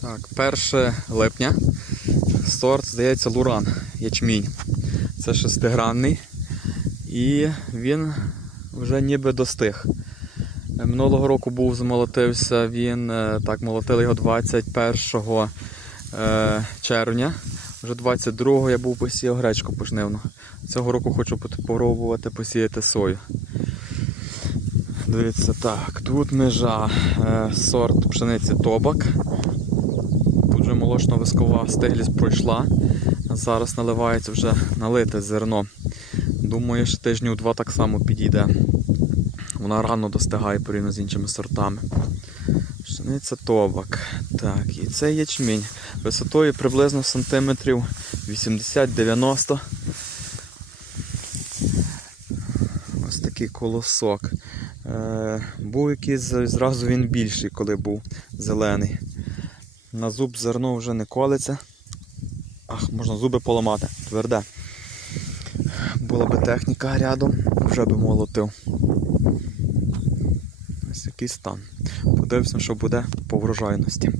Так, 1 липня. Сорт, здається, Луран ячмінь. Це шестигранний. І він вже ніби достиг. Минулого року був змолотився він, е, так, молотили його 21 е, червня. Вже 22-го я був посіяв гречку пожнивну. Цього року хочу попробувати посіяти сою. Дивіться, так, тут межа е, сорт пшениці Тобак. Вже молочно-вискова стиглість пройшла. Зараз наливається вже налите зерно. Думаю, що тижнів два так само підійде. Вона рано достигає порівняно з іншими сортами. Пшениця Тобак. Так, і це ячмінь. Висотою приблизно сантиметрів 80-90. Ось такий колосок. Е, був якийсь зразу він більший, коли був зелений. На зуб зерно вже не колиться. Ах, можна зуби поламати, тверде. Була би техніка рядом, вже би молотив. Ось який стан. Подивимося, що буде по врожайності.